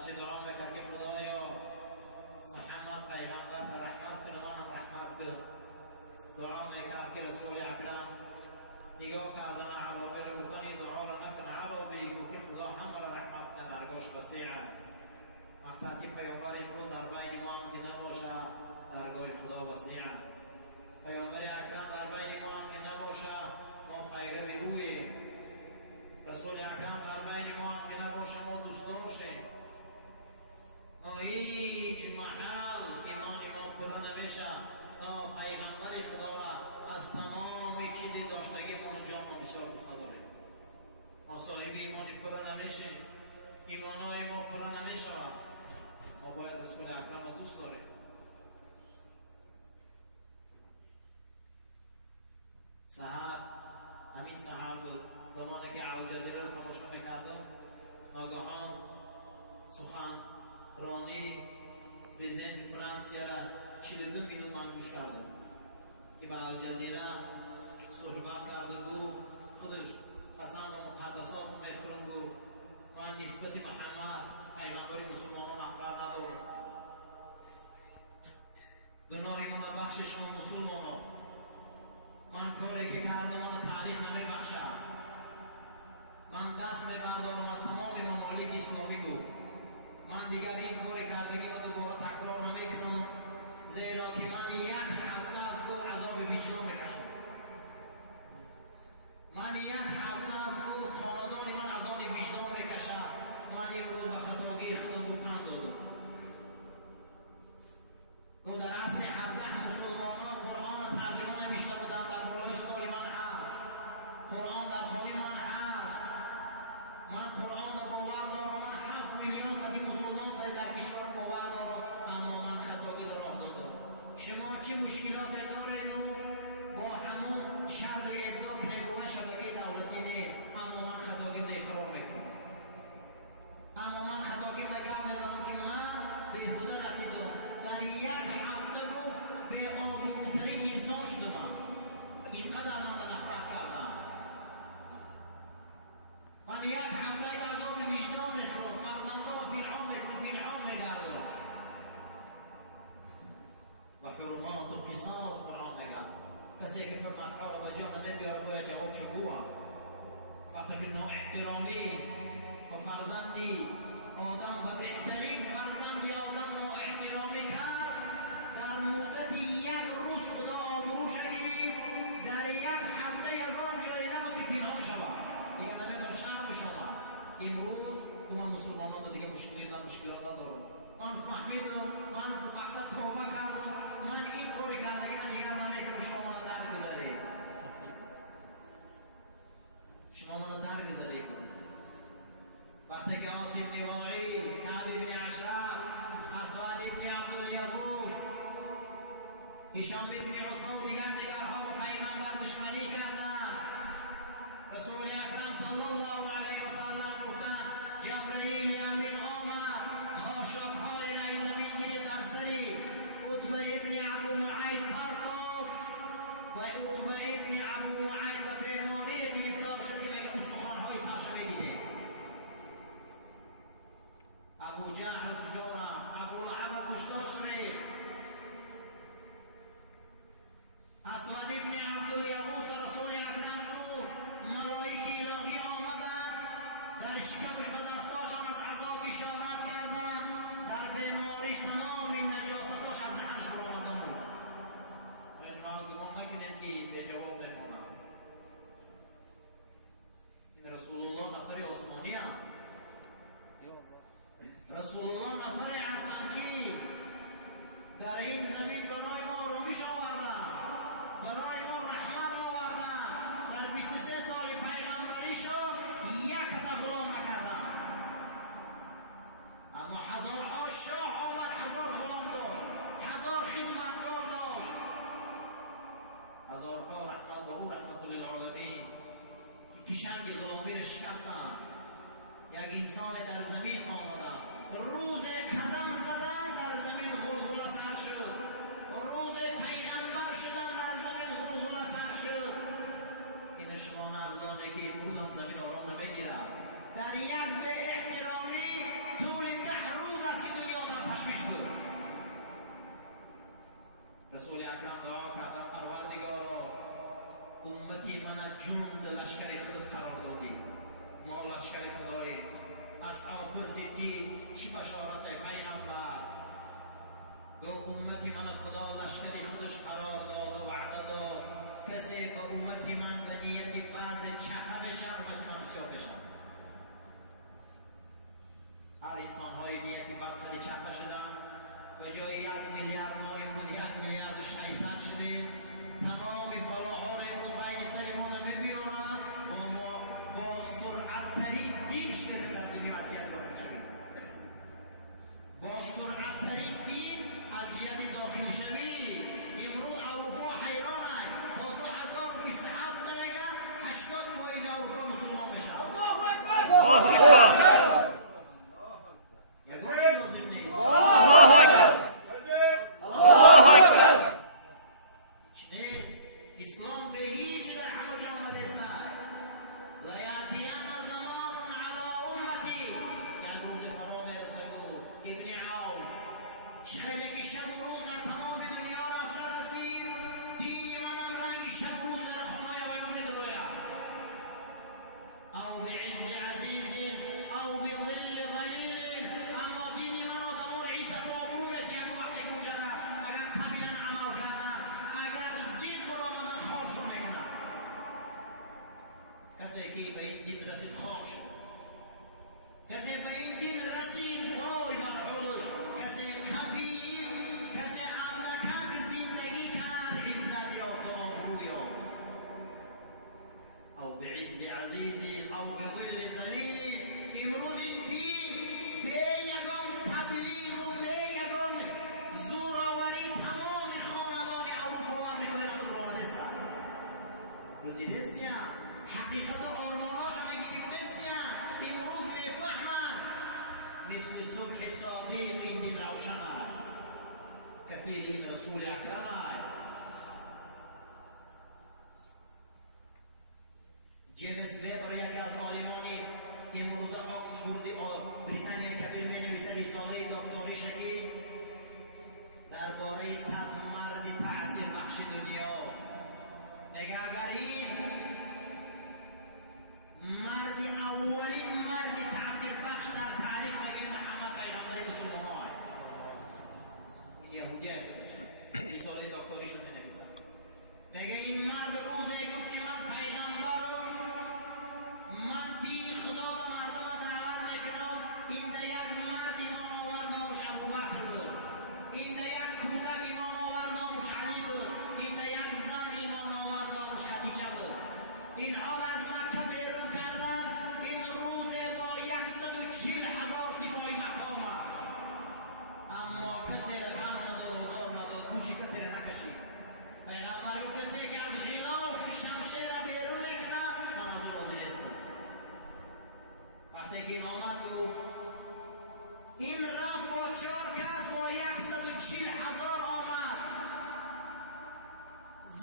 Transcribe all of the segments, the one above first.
مسجد دعا میکرد که خدایا محمد پیغمبر رحمت کنه، منم رحمت کنه. دعا میکرد که رسول اکرم نگاه کردن عرابه رو گفتن این دعا رو نکن عرابه، گفت که خدا همه را رحمت کنه، درگاهش وسیعه. مقصد که پیامبر امروز در بین ما هم که نباشه، درگاه خدا وسیعه. پیامبر اکرم در بین ما هم که نباشه، ما پیرو اوییم. رسول اکرم در بین ما هم که نباشه، ما دوستاشیم. ما هیچ محل ایمان ما پره نمیشه تا پیغمبر خدا را از تمام چیزی داشتگی ما جان ما بسیار دوست داریم. ما صاحب ایمانی پره نمیشه، ایمانای ما پره نمیشه، ما باید رسول اکرم را دوست داریم. سحر، همین سحر بود زمانی که الجزیره رو تماشا میکردم، ناگهان سخن رانی پرزیدنت فرانسیا را 42 مینوت من گوش کردم که به الجزیره صحبت کرده، گفت خودش قسم به مقدسات میخورم، گفت من نسبت محمد پیغمبر مسلمانان اخبار ندارم، گناهی من بخش شما مسلمانان، من کاری که کردم من تاریخ نمیبخشم، من دست میبردارم از تمام ممالک اسلامی. گفت من دیگر این کاری کردگی و دوباره تکرار نمیکنم، زیرا که من یک هفته از گفت عذاب وجدان بکشم، من یک هفته از گفت خاندان من عذاب وجدان بکشم. من امروز به خطاگی خودم گفتن دادم. تو در عصر 17 مسلمانان قرآن ترجمه نوشته بودن، در بالای سال من هست، قرآن در خانه من هست، من قرآن را باور دارم، من 7 میلیون قدیم مسلمان در کشور باور دارم، اما من خطاگی در راه دادم. شما چه مشکلات دارید؟ با همون شرط ابدا که نگوه شبکه دولتی نیست، اما من خطاگی را اقرار میکنم، اما من خطاگی را گپ میزنم که من بیهوده رسیدم، در یک هفته به آبروترین انسان شدم، اینقدر من نفرت کردم. من یک هفته عذاب وجدان میخورم، فرزندان پنهان میگردم و حرمات و قصاص قرآن میگه کسی که حرمتها را به جا نمیبیاره باید جواب شگوه. وقتی که نااحترامی و فرزندی آدم و بهترین فرزند آدم نااحترامی کرد، در مدت یک روز خدا آبروش گرفت، در یک هفته یگان جایی نبود که پنهان شود، دیگه نمیدار شرم شما. امروز من مسلمانان دیگه مشکلات ندارم، من فهمیدم، من مقصد توبه کردم، من این کاری کردگی من دیگر نمیکنم، شما من در بذارید، شما من در بذارید. وقتی که عاصم بن وائل، کعب بن اشرف، اسود بن عبدالیغوث، هشام بن عتبه و دیگرها پیغمبر دشمنی کردند، رسول اکرم صلی الله علیه و سلم گفتند جبرئیل امین آمد، خاشاک‌های رای زمین گرفت در سری عتبه ابن ابو معیط پرتافت و عقبه ابن ابو معیط به بیماری گرفتار شد که میگه استخوان‌های سرش بگیره. ابو جهل کجا رفت؟ ابو لهب کشتارش ریخت. اسود ابن عبدالیغوث رسول اکرم گفت ملائک الهی آمدن، در شکمش به دستاشم از عذاب اشارت کردن، در بیماریش تمام نجاستاش از دهنش برآمده بود. اجمال گمان نکنید که به جواب نکنم. این رسول الله نفر عثمانی هم، رسول الله نفر هستند که در این زمین برای ما آرامش آوردن، برای ما رحمت آوردن، در 23 سال پیغمبریشان یک کس غلام نکردن، اما هزارها شاه آمد، هزار غلام داشت، هزار خدمتگار داشت، هزارها رحمت به او رحمت للعالمین که کشنگ غلامی را شکستند. یک انسان در زمین آمدن، روز قدم زدن در زمین غلغله سر شد، روز پیغمبر شدن در زمین غلغله سر شد. این شما افزانه که امروز هم زمین آرام نمیگیرد، در یک به احترامی طول 10 جند لشکر خود قرار دادی. ما لشکر خدای اصحاب پرسیدی چه بشارت پیغمبر؟ به امتی من خدا لشکر خودش قرار داد و وعده داد کسی به امتی من به نیت بعد چقه بشه امتی من بسیار بشه. هر انسان های نیتی بعد خیلی چقه شدن به جای 1 میلیارد ما امروز 1 میلیارد 600 شده. تمام بالاها را امروز بین سریمون میبیرونن و ما با سرعت ترین دین شده در دنیا از جهت داخل شوید. با سرعت ترین دین از جهت داخل شوید. امروز اروپا حیران است تا 2027 نمیگه 80% اروپا مسلمان بشه. یکم چی لازم نیست. اسلام به هیچ در همه جا آمده است. لیاتین زمان علی امتی. یک روز خدا میرسد و ابن عون شخیره که شب و روز در تمام دنیا رفته رسید. دینی منم رنگی شب و روز در خانه و یوم درویا. او بعز عزیز او بظل ظلیل. اما دینی من آدمان عیسی تو عبرومت یک وقتی که اونجا رفت اگر قبیلا عمل کردن اگر زید برآمدن خارشون میکنن. کسی که به این دین رسید خار شد. کسی به این دین رسید وای مرحولش. کسی قبیل کسی اندکن که زندگی کند عزت یافت و آبرو یافت. او بعز عزیز او بظل ذلیل. امروز این دین به یگان تبلیغ و به یگان زوراوری تمام خاندان اروپا و امریکا رفته در آمده است. روزی دستیم حقیقت و آرماناش همه گرفتستیم. امروز میفهمن مثل صبح صادق این دین روشن است. کفیل این رسول اکرم است. جیمز ویبر یکی از عالمانی امروز آکسفورد بریتانیا کبیر مینویسه رساله دکتریش که درباره 100 مرد تأثیر بخش دنیا میگه اگر این مرد اولین مرد تأثیر بخش در تاریخ میگه محمد پیغمبر مسلمان است. این یهودی است. رساله دکتریش رو مینویسه میگه این مرد روزی گفت که من پیغمبرم. من دین خدا و مردم دعوت میکنم. این در یک مرد ایمان آورد نامش ابوبکر بود. این در یک کودک ایمان آورد نامش علی بود. این در یک زن ایمان آورد نامش خدیجه بود. اینها را از مکه بیرون کردن. این روز با 140,000 سپاهی مکه آمد. اما کسی را غم نداد و زار نداد. گوشی کسی را نکشید. پیغمبر گفت کسی که از غلاف شمشیر را بیرون میکنه من از او راضی نیستم. وقتی که این آمد گفت این رفت با 4 کس با 140,000 آمد.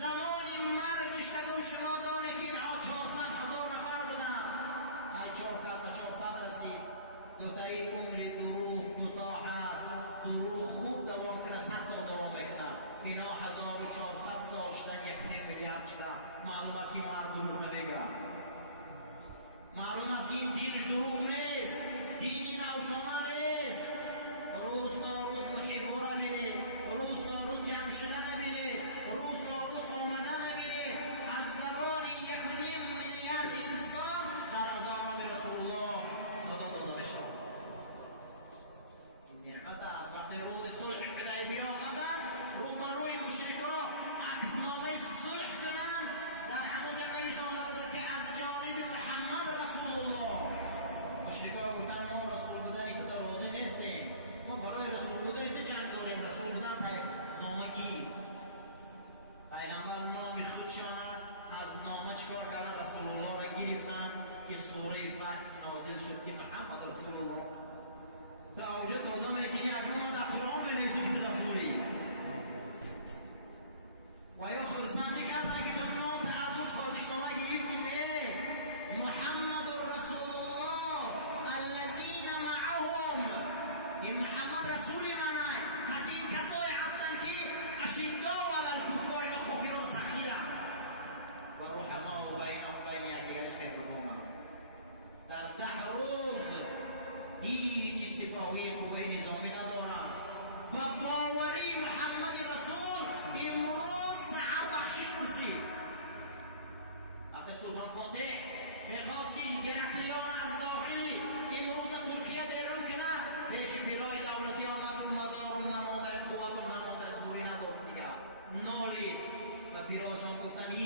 زمانی مرگش در شما دانه که اینها 400,000 نفر بودن. ای 4 کس به 400 رسید. گفت ای عمری دروغ کوتاه است. دروغ خوب دوام کنه 100 سال دوام میکنه. اینا 1400 سال شدن 1 میلیارد شدن. معلوم است که مرد دروغ نمیگه. معلوم است که این دینش دروغ نیست. دین این افسانه نیست. روز تا روز محبا را بینی. روز تا روز جمع شدن بینی. روز تا روز آمدن بینی. از زبان 1.5 میلیارد انسان در از نام رسول الله صدا داده میشه. این نعمت است. وقتی روز صلح حدیبیه آمدن روبروی مشرکا عقدنامه صلح کنن در همونجا نویسانده بوده که از جانب محمد رسول الله. مشرکا گفتن ما رسول بودنی تو در روزه نیستیم. ما برای رسول بودنی تو جنگ داریم. رسول بودن تا یک نامه گیر. پیغمبر نام خودشان از نامه چکار کردن رسول الله را گرفتن که سوره فتح نازل شد که محمد رسول الله در اوجه تازه میکنی اکنون ما در قرآن بنویسیم که رسولی و یا خرسندی کردن که تو نام تا از اون سازشنامه گرفتی نه محمد رسول الله الذین معهم. این محمد رسول من است. قطعی کسایی هستند که اشداء علی الکفار و کافران سخیرند و رحماء بینهم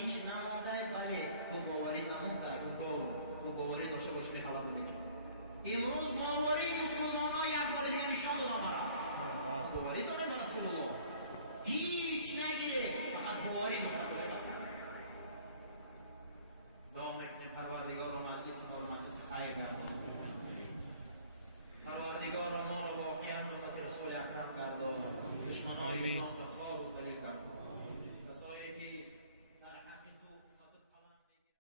هیچ نمونده، بله تو باوری نمونده، تو باوری داشته باش میخواد بکنه. امروز باوری مسلمان ها یک بار دیگه نشان دادن مرا. باوری داریم